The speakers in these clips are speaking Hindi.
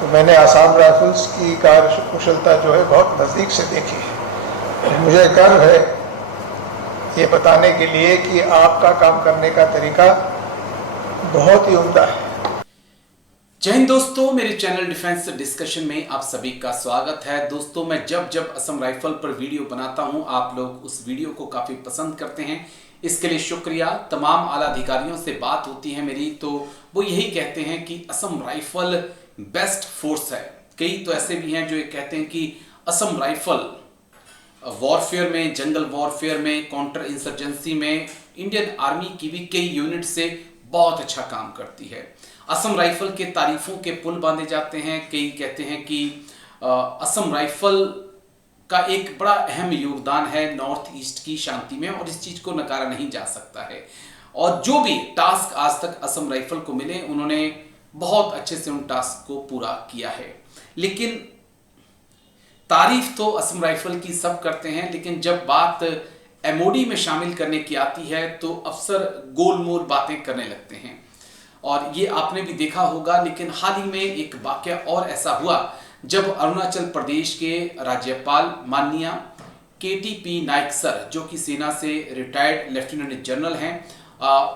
तो मैंने आसाम राइफल्स की कार्यकुशलता जो है बहुत नज़दीक से देखी है। मुझे गर्व है ये बताने के लिए कि आपका काम करने का तरीका बहुत ही उम्दा है। जय हिंद दोस्तों, मेरे चैनल डिफेंस डिस्कशन में आप सभी का स्वागत है। दोस्तों, मैं जब असम राइफल पर वीडियो बनाता हूं, आप लोग उस वीडियो को काफ़ी पसंद करते हैं, इसके लिए शुक्रिया। तमाम आला अधिकारियों से बात होती है मेरी, तो वो यही कहते हैं कि असम राइफल बेस्ट फोर्स है। कई तो ऐसे भी हैं जो ये कहते हैं कि असम राइफल वॉरफेयर में, जंगल वॉरफेयर में, काउंटर इंसर्जेंसी में इंडियन आर्मी की भी कई यूनिट से बहुत अच्छा काम करती है। असम राइफल के तारीफों के पुल बांधे जाते हैं। कई कहते हैं कि असम राइफल का एक बड़ा अहम योगदान है नॉर्थ ईस्ट की शांति में, और इस चीज को नकारा नहीं जा सकता है। और जो भी टास्क आज तक असम राइफल को मिले, उन्होंने बहुत अच्छे से उन टास्क को पूरा किया है। लेकिन तारीफ तो असम राइफल की सब करते हैं, लेकिन जब बात एमओडी में शामिल करने की आती है तो अफसर गोलमोल बातें करने लगते हैं, और ये आपने भी देखा होगा। लेकिन हाल ही में एक वाकया और ऐसा हुआ जब अरुणाचल प्रदेश के राज्यपाल माननीय केटीपी नाइक सर, जो कि सेना से रिटायर्ड लेफ्टिनेंट जनरल हैं,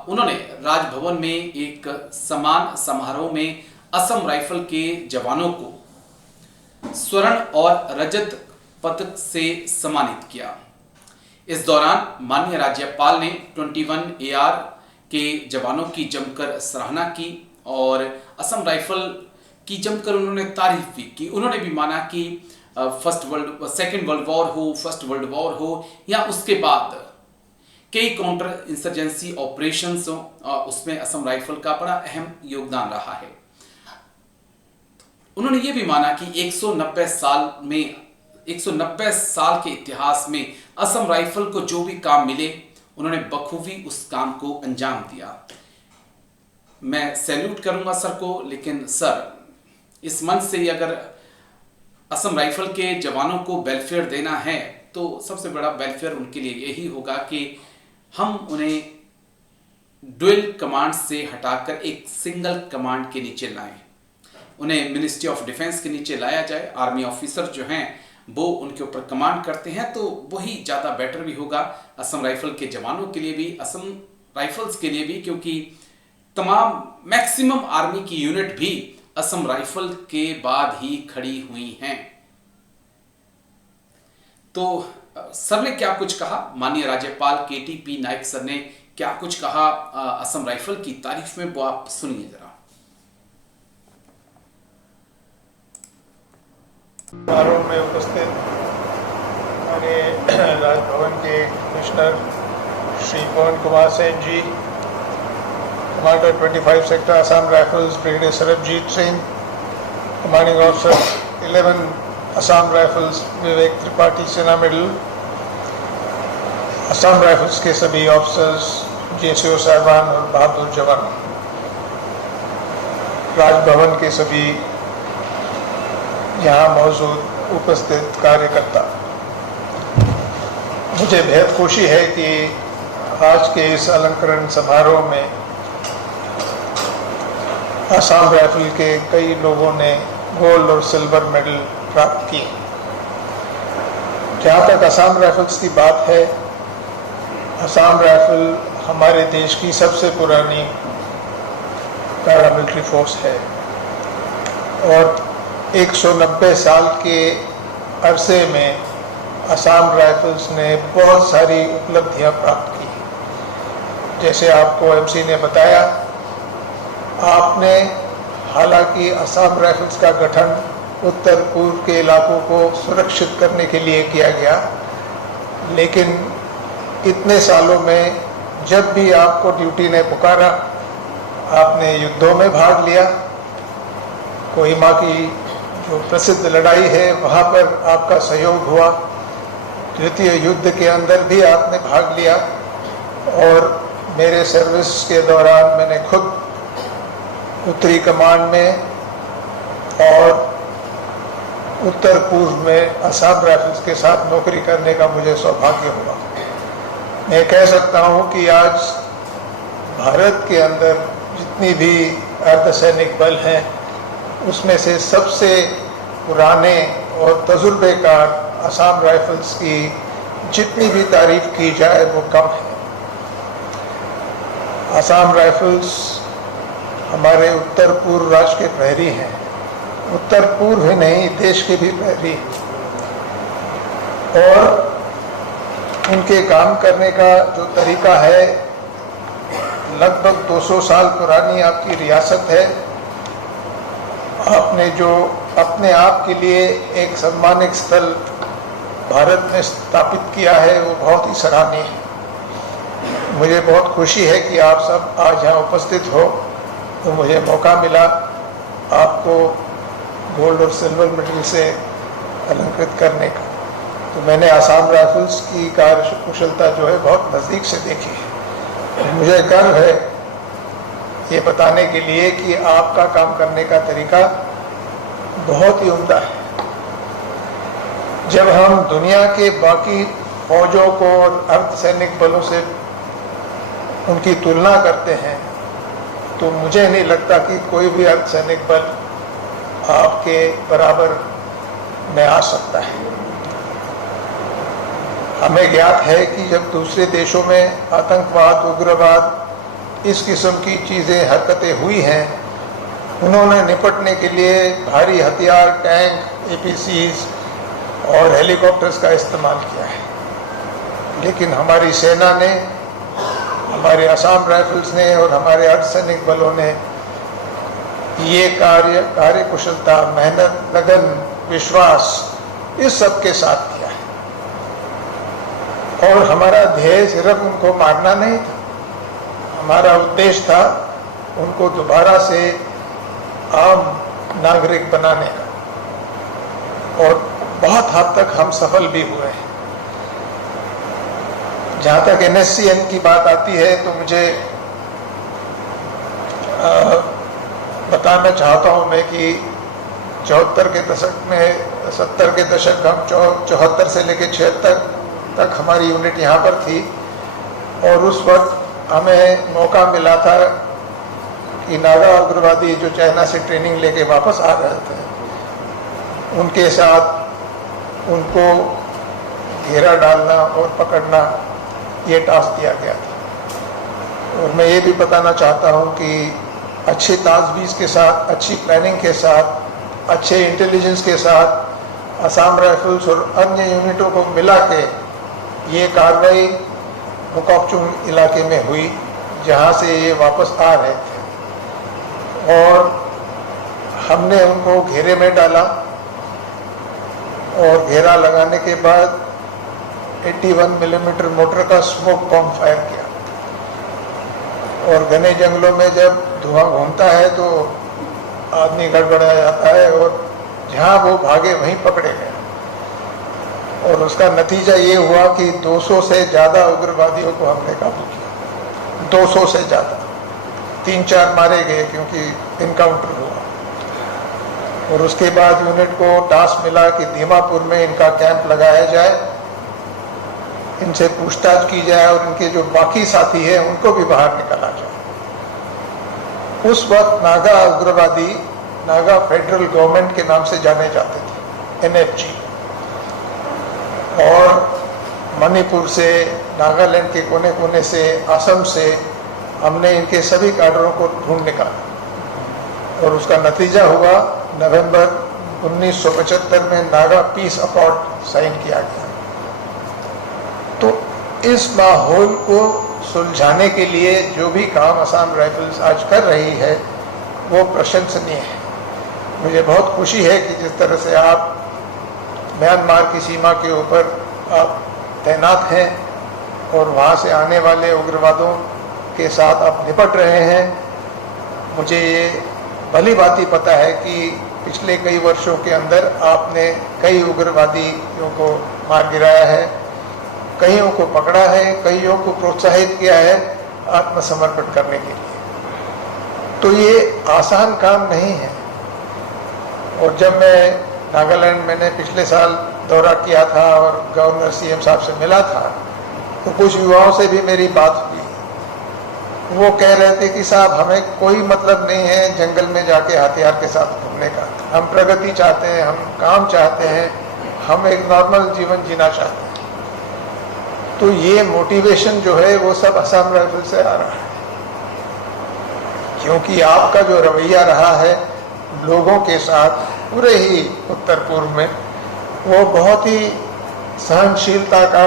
उन्होंने राजभवन में एक सम्मान समारोह में असम राइफल के जवानों को स्वर्ण और रजत पदक से सम्मानित किया। इस दौरान माननीय राज्यपाल ने 21 AR के जवानों की जमकर सराहना की और असम राइफल की जमकर उन्होंने तारीफ भी की। उन्होंने भी माना कि सेकेंड वर्ल्ड वॉर हो, फर्स्ट वर्ल्ड वॉर हो, या उसके बाद कई काउंटर इंसर्जेंसी ऑपरेशंस हो, उसमें असम राइफल का बड़ा अहम योगदान रहा है। उन्होंने ये भी माना कि 190 साल के इतिहास में असम राइफल को जो भी काम मिले, उन्होंने बखूबी उस काम को अंजाम दिया। मैं सैल्यूट करूंगा सर को, लेकिन सर, इस मंच से अगर असम राइफल के जवानों को वेलफेयर देना है तो सबसे बड़ा वेलफेयर उनके लिए यही होगा कि हम उन्हें डुअल कमांड से हटाकर एक सिंगल कमांड के नीचे लाएं, उन्हें मिनिस्ट्री ऑफ डिफेंस के नीचे लाया जाए। आर्मी ऑफिसर जो हैं वो उनके ऊपर कमांड करते हैं, तो वही ज़्यादा बेटर भी होगा असम राइफल के जवानों के लिए भी, असम राइफल्स के लिए भी, क्योंकि तमाम मैक्सिमम आर्मी की यूनिट भी असम राइफल के बाद ही खड़ी हुई हैं। तो सर ने क्या कुछ कहा, माननीय राज्यपाल केटीपी नाइक सर ने क्या कुछ कहा असम राइफल की तारीफ में, वो आप सुनिए जरा। समारोह में उपस्थित हमारे राजभवन के commissioner Shri Pawan Kumar Sen ji, commander 25 sector Assam rifles brigadier Sarabjit Singh, commanding officer 11 Assam rifles Vivek Tripathi Sena medal, Assam rifles के सभी ऑफिसर्स, GSO साहबान और बहादुर जवान, राजभवन के सभी यहाँ मौजूद उपस्थित कार्यकर्ता, मुझे बेहद खुशी है कि आज के इस अलंकरण समारोह में असम राइफल के कई लोगों ने गोल्ड और सिल्वर मेडल प्राप्त किए। जहाँ तक असम राइफल्स की बात है, असम राइफल हमारे देश की सबसे पुरानी पैरामिलिट्री फोर्स है और 190 साल के अरसे में असम राइफल्स ने बहुत सारी उपलब्धियां प्राप्त की। जैसे आपको MC ने बताया, आपने हालांकि असम राइफल्स का गठन उत्तर पूर्व के इलाकों को सुरक्षित करने के लिए किया गया, लेकिन इतने सालों में जब भी आपको ड्यूटी ने पुकारा, आपने युद्धों में भाग लिया। कोहिमा की जो प्रसिद्ध लड़ाई है, वहाँ पर आपका सहयोग हुआ। द्वितीय युद्ध के अंदर भी आपने भाग लिया, और मेरे सर्विस के दौरान मैंने खुद उत्तरी कमान में और उत्तर पूर्व में असम राइफल्स के साथ नौकरी करने का मुझे सौभाग्य हुआ। मैं कह सकता हूँ कि आज भारत के अंदर जितनी भी अर्धसैनिक बल हैं, उसमें से सबसे पुराने और तजुर्बेकार असम राइफल्स की जितनी भी तारीफ की जाए वो कम है। असम राइफल्स हमारे उत्तर पूर्व राज्य के प्रहरी हैं, उत्तर पूर्व ही नहीं देश के भी प्रहरी, और उनके काम करने का जो तरीका है, लगभग 200 साल पुरानी आपकी रियासत है। आपने जो अपने आप के लिए एक सम्मानित स्थल भारत में स्थापित किया है वो बहुत ही सराहनीय है। मुझे बहुत खुशी है कि आप सब आज यहाँ उपस्थित हो, तो मुझे मौका मिला आपको गोल्ड और सिल्वर मेडल से अलंकृत करने का। तो मैंने असम राइफल्स की कार्य कुशलता जो है बहुत नज़दीक से देखी है। मुझे गर्व है ये बताने के लिए कि आपका काम करने का तरीका बहुत ही उम्दा है। जब हम दुनिया के बाकी फौजों को और अर्धसैनिक बलों से उनकी तुलना करते हैं तो मुझे नहीं लगता कि कोई भी अर्धसैनिक बल आपके बराबर में आ सकता है। हमें ज्ञात है कि जब दूसरे देशों में आतंकवाद, उग्रवाद, इस किस्म की चीज़ें, हरकतें हुई हैं, उन्होंने निपटने के लिए भारी हथियार, टैंक, एपीसीज और हेलीकॉप्टर्स का इस्तेमाल किया है। लेकिन हमारी सेना ने, हमारे असम राइफल्स ने और हमारे अर्धसैनिक बलों ने ये कार्य कुशलता, मेहनत, लगन, विश्वास, इस सब के साथ किया है। और हमारा ध्येय सिर्फ उनको मारना नहीं था, हमारा उद्देश्य था उनको दोबारा से आम नागरिक बनाने का, और बहुत हद तक हम सफल भी हुए हैं। जहाँ तक NSCN की बात आती है तो मुझे बताना चाहता हूँ मैं कि 74 के दशक में, 70 के दशक, हम 74 से लेकर 76 तक हमारी यूनिट यहाँ पर थी, और उस वक्त हमें मौका मिला था कि नागा उग्रवादी जो चाइना से ट्रेनिंग लेके वापस आ रहे थे, उनके साथ उनको घेरा डालना और पकड़ना, ये टास्क दिया गया था। और मैं ये भी बताना चाहता हूँ कि अच्छी ताजबीज के साथ, अच्छी प्लानिंग के साथ, अच्छे इंटेलिजेंस के साथ असम राइफल्स और अन्य यूनिटों को मिला के ये कार्रवाई मुकोकचुंग इलाके में हुई, जहाँ से ये वापस आ रहे थे, और हमने उनको घेरे में डाला और घेरा लगाने के बाद 81 मिलीमीटर मोटर का स्मोक बम फायर किया। और घने जंगलों में जब धुआं घूमता है तो आदमी गड़बड़ा जाता है, और जहाँ वो भागे वहीं पकड़े गए। और उसका नतीजा ये हुआ कि 200 से ज़्यादा उग्रवादियों को हमने काबू किया, 200 से ज़्यादा। 3-4 मारे गए क्योंकि इनकाउंटर हुआ। और उसके बाद यूनिट को टास्क मिला कि दीमापुर में इनका कैंप लगाया जाए, इनसे पूछताछ की जाए और इनके जो बाकी साथी हैं उनको भी बाहर निकाला जाए। उस वक्त नागा उग्रवादी नागा फेडरल गवर्नमेंट के नाम से जाने जाते थे, NFG। और मणिपुर से, नागालैंड के कोने कोने से, असम से हमने इनके सभी कैडरों को ढूंढ निकाला। और उसका नतीजा हुआ नवंबर 1975 में नागा पीस अकॉर्ड साइन किया गया। तो इस माहौल को सुलझाने के लिए जो भी काम असम राइफल्स आज कर रही है वो प्रशंसनीय है। मुझे बहुत खुशी है कि जिस तरह से आप म्यांमार की सीमा के ऊपर आप तैनात हैं और वहाँ से आने वाले उग्रवादों के साथ आप निपट रहे हैं। मुझे ये भली भांति पता है कि पिछले कई वर्षों के अंदर आपने कई उग्रवादियों को मार गिराया है, कईयों को पकड़ा है, कईयों को प्रोत्साहित किया है आत्मसमर्पण करने के लिए। तो ये आसान काम नहीं है। और जब मैं नागालैंड, मैंने पिछले साल दौरा किया था और गवर्नर CM साहब से मिला था, तो कुछ युवाओं से भी मेरी बात हुई। वो कह रहे थे कि साहब हमें कोई मतलब नहीं है जंगल में जाके हथियार के साथ अपने का। हम प्रगति चाहते हैं, हम काम चाहते हैं, हम एक नॉर्मल जीवन जीना चाहते हैं। तो ये मोटिवेशन जो है वो सब असम राइफल से आ रहा है, क्योंकि आपका जो रवैया रहा है लोगों के साथ पूरे ही उत्तर पूर्व में, वो बहुत ही सहनशीलता का,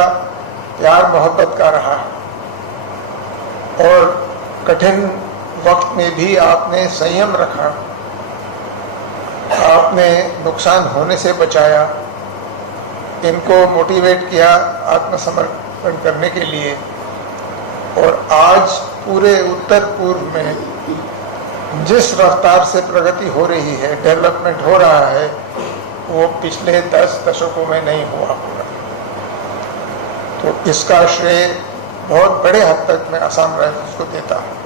प्यार मोहब्बत का रहा है। और कठिन वक्त में भी आपने संयम रखा, आपने नुकसान होने से बचाया, इनको मोटिवेट किया आत्मसमर्पण करने के लिए। और आज पूरे उत्तर पूर्व में जिस रफ्तार से प्रगति हो रही है, डेवलपमेंट हो रहा है, वो पिछले 10 दशकों में नहीं हुआ होगा। तो इसका श्रेय बहुत बड़े हद तक मैं असम राइफल्स को देता हूँ।